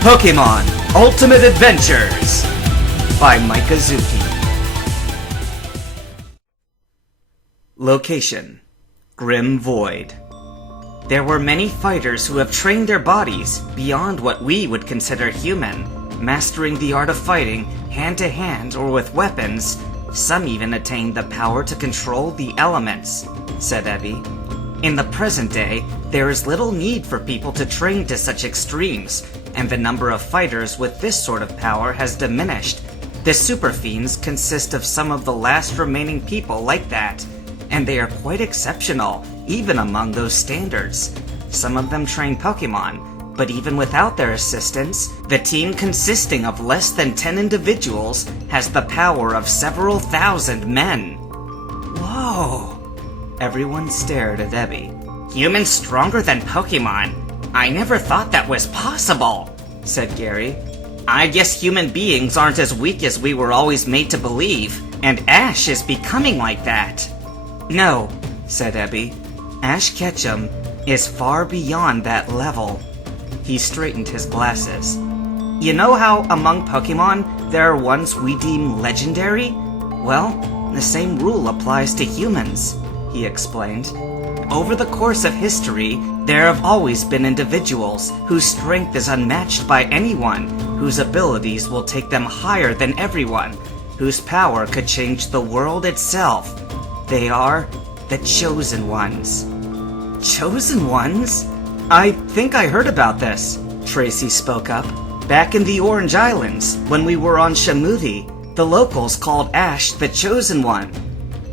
Pokemon Ultimate Adventures by Mikazuki. Location: Grim Void. There were many fighters who have trained their bodies beyond what we would consider human, mastering the art of fighting hand-to-hand or with weapons. Some even attained the power to control the elements, said Ebby. In the present day, there is little need for people to train to such extremes, and the number of fighters with this sort of power has diminished. The Super Fiends consist of some of the last remaining people like that, and they are quite exceptional, even among those standards. Some of them train Pokemon, but even without their assistance, the team consisting of less than 10 individuals has the power of several thousand men. Whoa! Everyone stared at Ebby. Humans stronger than Pokemon? I never thought that was possible, said Gary. I guess human beings aren't as weak as we were always made to believe, and Ash is becoming like that. No, said Ebby. Ash Ketchum is far beyond that level. He straightened his glasses. You know how among Pokemon there are ones we deem legendary? Well, the same rule applies to humans, he explained. Over the course of history, there have always been individuals whose strength is unmatched by anyone, whose abilities will take them higher than everyone, whose power could change the world itself. They are the Chosen Ones. Chosen Ones? I think I heard about this, Tracy spoke up. Back in the Orange Islands, when we were on Shamuthi, the locals called Ash the Chosen One.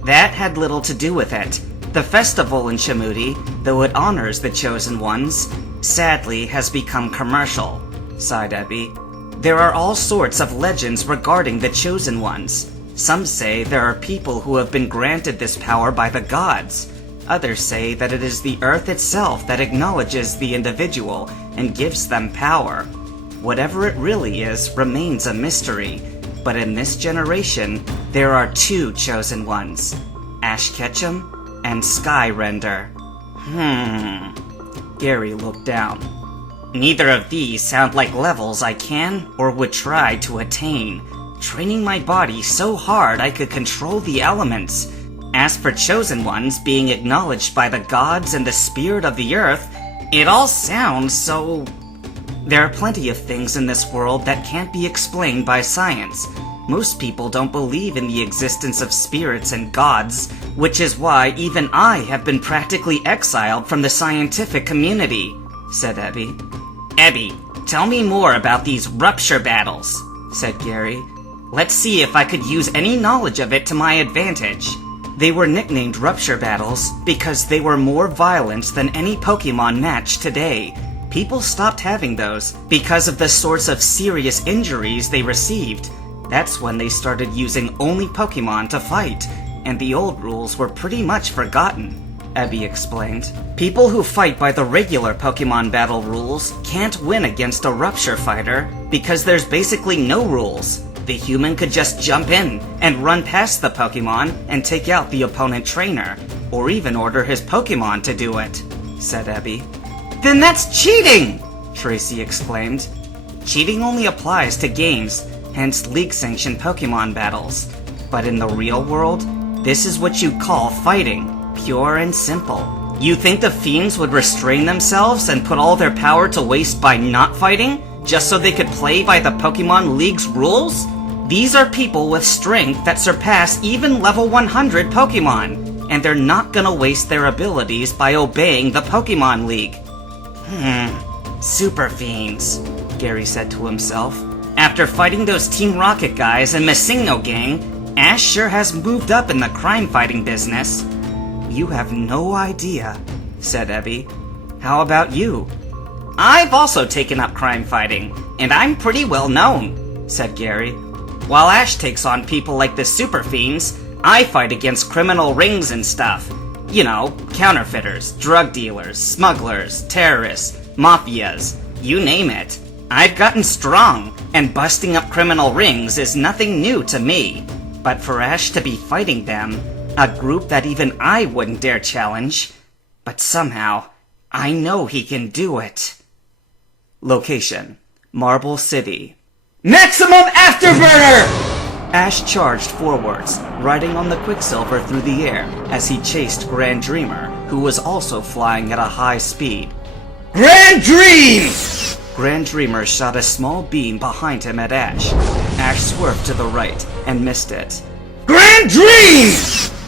That had little to do with it. The festival in Shamuthi, though it honors the Chosen Ones, sadly has become commercial, sighed Ebby. There are all sorts of legends regarding the Chosen Ones. Some say there are people who have been granted this power by the gods. Others say that it is the earth itself that acknowledges the individual and gives them power. Whatever it really is remains a mystery, but in this generation, there are two Chosen Ones, Ash Ketchum and Skyrender. Gary looked down. Neither of these sound like levels I can or would try to attain. Training my body so hard I could control the elements. As for Chosen Ones being acknowledged by the gods and the spirit of the earth, it all sounds so... There are plenty of things in this world that can't be explained by science. Most people don't believe in the existence of spirits and gods, which is why even I have been practically exiled from the scientific community, said Ebby. Ebby, tell me more about these rupture battles, said Gary. Let's see if I could use any knowledge of it to my advantage. They were nicknamed rupture battles because they were more violent than any Pokemon match today. People stopped having those because of the sorts of serious injuries they received. That's when they started using only Pokemon to fight, and the old rules were pretty much forgotten, Ebby explained. People who fight by the regular Pokemon battle rules can't win against a rupture fighter because there's basically no rules. The human could just jump in and run past the Pokemon and take out the opponent trainer, or even order his Pokemon to do it, said Ebby. Then that's cheating! Tracy exclaimed. Cheating only applies to games, hence league-sanctioned Pokemon battles. But in the real world, this is what you call fighting, pure and simple. You think the Fiends would restrain themselves and put all their power to waste by not fighting, just so they could play by the Pokemon League's rules? These are people with strength that surpass even level 100 Pokemon, and they're not gonna waste their abilities by obeying the Pokemon League. Super Fiends, Gary said to himself. After fighting those Team Rocket guys and Missingno gang, Ash sure has moved up in the crime-fighting business. You have no idea, said Ebby. How about you? I've also taken up crime fighting, and I'm pretty well known, said Gary. While Ash takes on people like the Super Fiends, I fight against criminal rings and stuff. You know, counterfeiters, drug dealers, smugglers, terrorists, mafias, you name it. I've gotten strong, and busting up criminal rings is nothing new to me. But for Ash to be fighting them, a group that even I wouldn't dare challenge, but somehow, I know he can do it. Location: Marble City. Maximum Afterburner! Ash charged forwards, riding on the Quicksilver through the air as he chased Grand Dreamer, who was also flying at a high speed. Grand Dream! Grand Dreamer shot a small beam behind him at Ash. Ash swerved to the right and missed it. Grand Dream!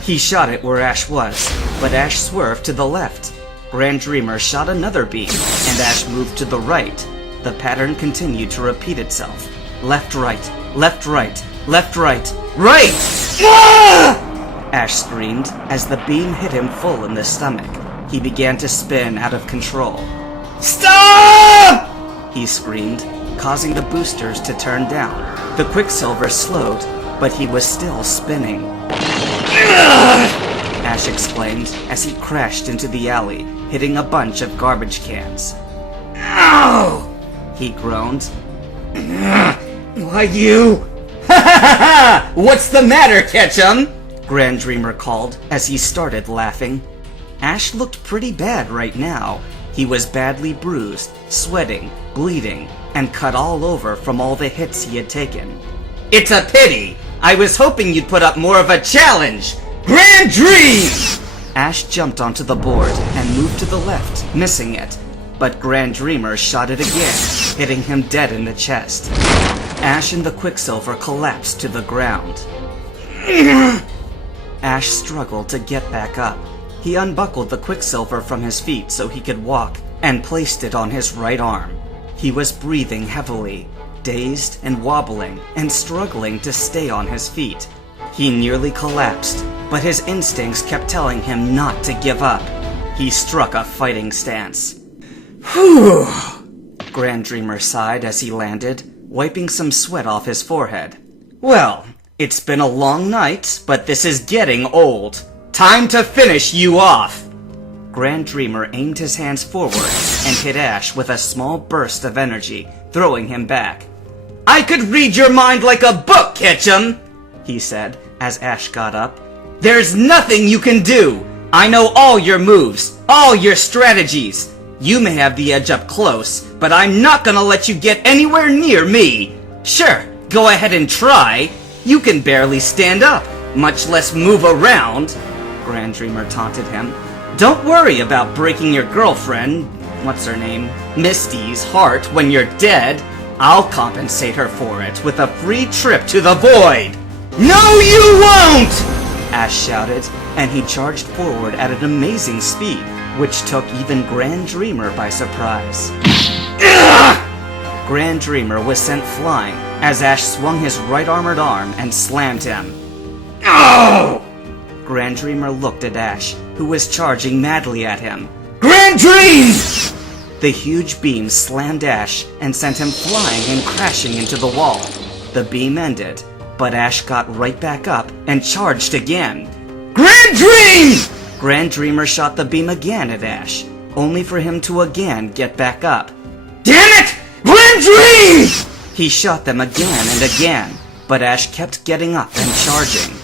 He shot it where Ash was, but Ash swerved to the left. Grand Dreamer shot another beam, and Ash moved to the right. The pattern continued to repeat itself. Left, right, left, right, left, right, right! Ah! Ash screamed as the beam hit him full in the stomach. He began to spin out of control. Stop! He screamed, causing the boosters to turn down. The Quicksilver slowed, but he was still spinning. Ash exclaimed as he crashed into the alley, hitting a bunch of garbage cans. Ow! He groaned. Why you? Ha ha ha! What's the matter, Ketchum? Grand Dreamer called as he started laughing. Ash looked pretty bad right now. He was badly bruised, sweating, bleeding, and cut all over from all the hits he had taken. It's a pity! I was hoping you'd put up more of a challenge! Grand Dream! Ash jumped onto the board and moved to the left, missing it. But Grand Dreamer shot it again, hitting him dead in the chest. Ash and the Quicksilver collapsed to the ground. Ash struggled to get back up. He unbuckled the Quicksilver from his feet so he could walk, and placed it on his right arm. He was breathing heavily, dazed and wobbling, and struggling to stay on his feet. He nearly collapsed, but his instincts kept telling him not to give up. He struck a fighting stance. Whew! Grand Dreamer sighed as he landed, wiping some sweat off his forehead. Well, it's been a long night, but this is getting old. Time to finish you off! Grand Dreamer aimed his hands forward and hit Ash with a small burst of energy, throwing him back. I could read your mind like a book, Ketchum! He said as Ash got up. There's nothing you can do! I know all your moves, all your strategies. You may have the edge up close, but I'm not gonna let you get anywhere near me. Sure, go ahead and try. You can barely stand up, much less move around. Grand Dreamer taunted him. Don't worry about breaking your girlfriend, what's her name, Misty's heart when you're dead. I'll compensate her for it with a free trip to the void. No, you won't! Ash shouted, and he charged forward at an amazing speed, which took even Grand Dreamer by surprise. Ugh! Grand Dreamer was sent flying as Ash swung his right armored arm and slammed him. Oh! Grand Dreamer looked at Ash, who was charging madly at him. Grand Dream! The huge beam slammed Ash and sent him flying and crashing into the wall. The beam ended, but Ash got right back up and charged again. Grand Dream! Grand Dreamer shot the beam again at Ash, only for him to again get back up. Damn it! Grand Dream! He shot them again and again, but Ash kept getting up and charging.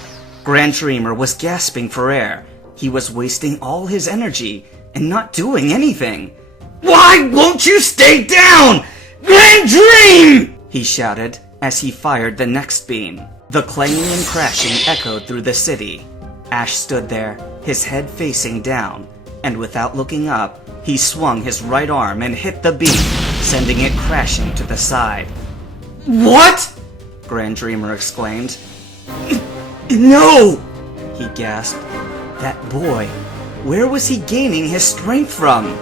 Grand Dreamer was gasping for air. He was wasting all his energy and not doing anything. Why won't you stay down? Grand Dream! He shouted as he fired the next beam. The clanging and crashing echoed through the city. Ash stood there, his head facing down, and without looking up, he swung his right arm and hit the beam, sending it crashing to the side. What? Grand Dreamer exclaimed. No! He gasped. That boy, where was he gaining his strength from?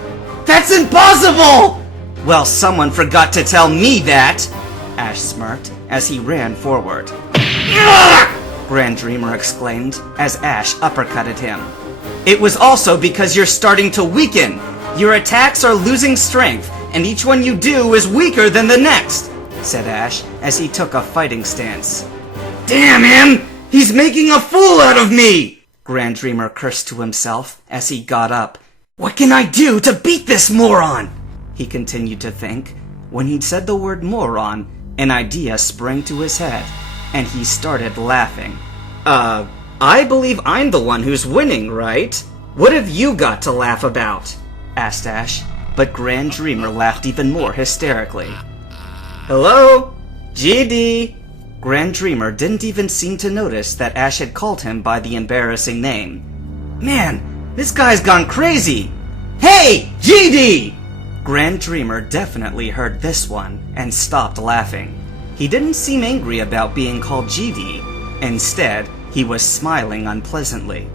That's impossible! Well, someone forgot to tell me that! Ash smirked as he ran forward. Grand Dreamer exclaimed as Ash uppercutted him. It was also because you're starting to weaken. Your attacks are losing strength, and each one you do is weaker than the next, said Ash as he took a fighting stance. Damn him! He's making a fool out of me! Grand Dreamer cursed to himself as he got up. What can I do to beat this moron? He continued to think. When he'd said the word moron, an idea sprang to his head, and he started laughing. I believe I'm the one who's winning, right? What have you got to laugh about? Asked Ash, but Grand Dreamer laughed even more hysterically. Hello? GD? Grand Dreamer didn't even seem to notice that Ash had called him by the embarrassing name. Man, this guy's gone crazy! Hey, GD! Grand Dreamer definitely heard this one and stopped laughing. He didn't seem angry about being called GD. Instead, he was smiling unpleasantly.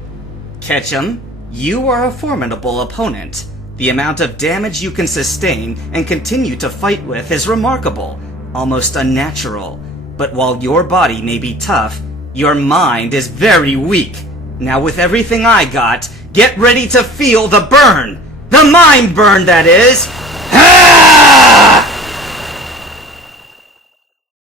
Ketchum, you are a formidable opponent. The amount of damage you can sustain and continue to fight with is remarkable, almost unnatural. But while your body may be tough, your mind is very weak. Now with everything I got, get ready to feel the burn! The mind burn, that is!